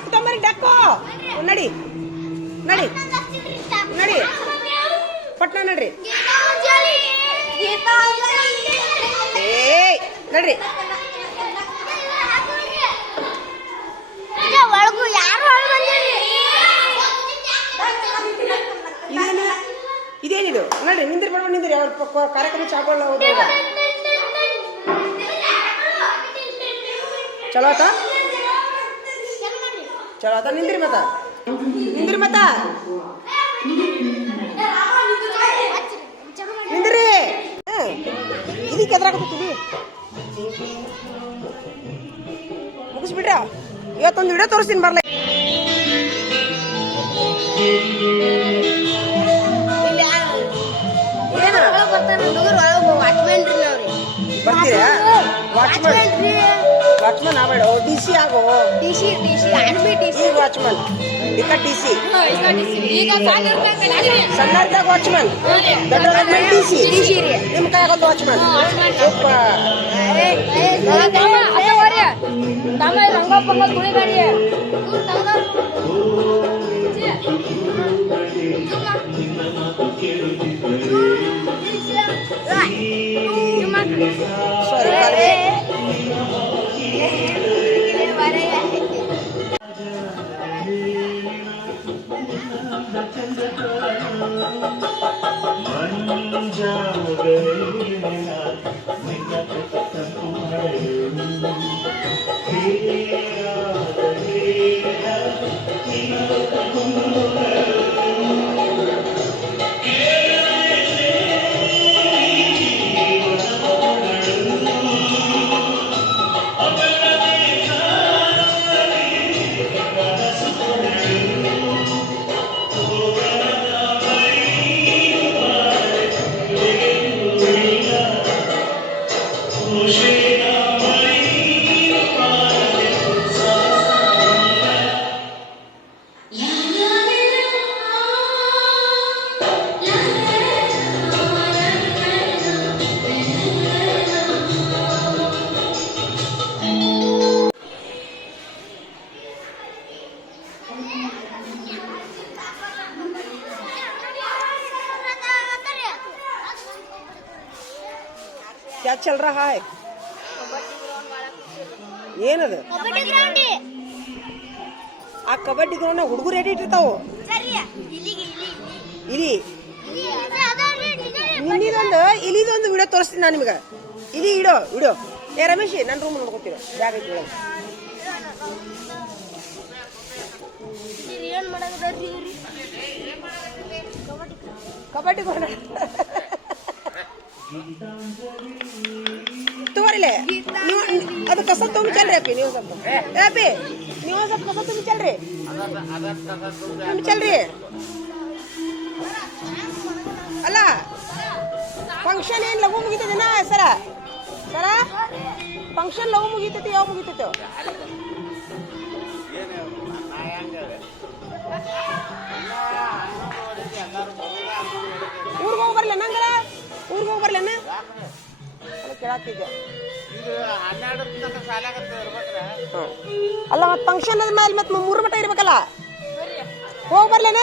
duck ತೊಂಬರಿ deck ನಡಿ ನಡಿ ನಡಿ ಪಟ್ನ ನಡ್ರಿ ಏಯ್ ನಡ್ರಿ ಇದೇನಿದು ನಡ್ರಿ ನಿಂದ್ರಿ ಬಡ ನಿಂದ್ರಿ ಅವ್ರ ಕಾರ್ಯಕ್ರಮ ಚಾಕೊಳ್ಳ ಚಲೋ ಆತ ಚಲೋ ಆತ ನಿಂದ್ರಿ ಮತ್ತ ನಿಂದ್ರಿ ಇದಕ್ಕೆ ಎದ್ರಾಗತ್ತೀವಿ ಮುಗಿಸ್ಬಿಡ್ರ ಇವತ್ತೊಂದು ವಿಡಿಯೋ ತೋರಿಸ್ತೀನಿ ಬರ್ಲ ಬರ್ತೀರಾ ವಾಚ್ಮನ್ ಆಬೇಡ ಡಿ ಸಿ ಆಗೋ ವಾಚ್ಮನ್ ಈಗ ಟಿ ಸಿ ಸಣ್ಣದಾಗ ವಾಚ್ಮನ್ ದೊಡ್ಡದಾದ್ಮೇಲೆ ಡಿ ಸಿ ನಿಮ್ಮ ಕೈಯಾಗೊಂದು ವಾಚ್ಮನ್ क्या चल रहा है ಏನದು ಆ ಕಬಡ್ಡಿ ಗ್ರೌಂಡ್ ಹುಡುಗರು ರೆಡಿ ಇಟ್ಟಿರ್ತಾವು ಇಲಿ ನಿನ್ನಿದೊಂದು ಇಲಿದೊಂದು ವಿಡಿಯೋ ತೋರಿಸ್ತೀನಿ ನಾನು ನಿಮ್ಗೆ ಇಲಿ ಇಡೋ ವಿಡಿಯೋ ಏ ರಮೇಶ್ ನನ್ನ ರೂಮ್ ನೋಡ್ಕೊತೀರ ಬ್ಯಾಗ್ ಐತಿ ಒಳಗೆ ಕಬಡ್ಡಿ ಗ್ರೌಂಡ್ ತೋರಿಲೆ ನೀವು ಅದು ಕಸ ತುಂಬಿ ಚಲ್ರಿ ಅಪ್ಪಿ ನೀವು ಸ್ವಲ್ಪ ಅಪ್ಪಿ ನೀವು ಸ್ವಲ್ಪ ಕಸ ತುಂಬಿ ಚಲ್ರಿ ಅಲ್ಲ ಫಂಕ್ಷನ್ ಏನು ಲಘು ಮುಗಿತದೇನ ಸರ ಫಂಕ್ಷನ್ ಲಘು ಮುಗಿತೈತಿ ಯಾವ ಮುಗಿತೈತೋ ಊರಿಗೆ ಹೋಗಿ ಬರ್ಲೇನ ಹಂಗಾರ ಊರಿಗೆ ಹೋಗಿ ಬರ್ಲೇನ ಕೇಳತ್ತಿದ್ದೆ ಅಲ್ಲ ಮತ್ತೆ ಫಂಕ್ಷನ್ ಅದ ಮೇಲೆ ಮತ್ತೆ 3 ಮಟ್ಟ ಇರ್ಬೇಕಲ್ಲ ಹೋಗಿ ಬರ್ಲೇನ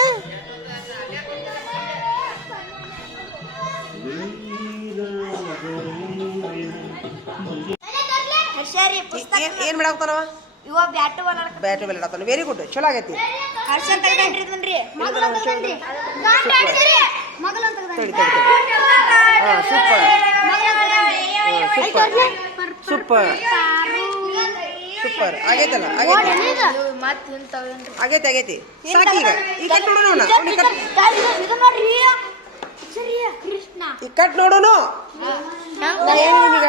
ಏನ್ ಮಾಡಾಕ್ತಾನವ ಇವ ಬ್ಯಾಟ್ ಬಾಲ್ ಆಡ್ತಾನ ವೆರಿ ಗುಡ್ ಚಲೋ ಆಗೈತಿ ಸೂಪರ್ ಆಗೈತಲ್ಲ ಆಗೈತಿ ಸಾಕೀಗ ಈ ಕಟ್ ನೋಡೋಣ ಈ ಕಟ್ ನೋಡೋಣ ಈಗ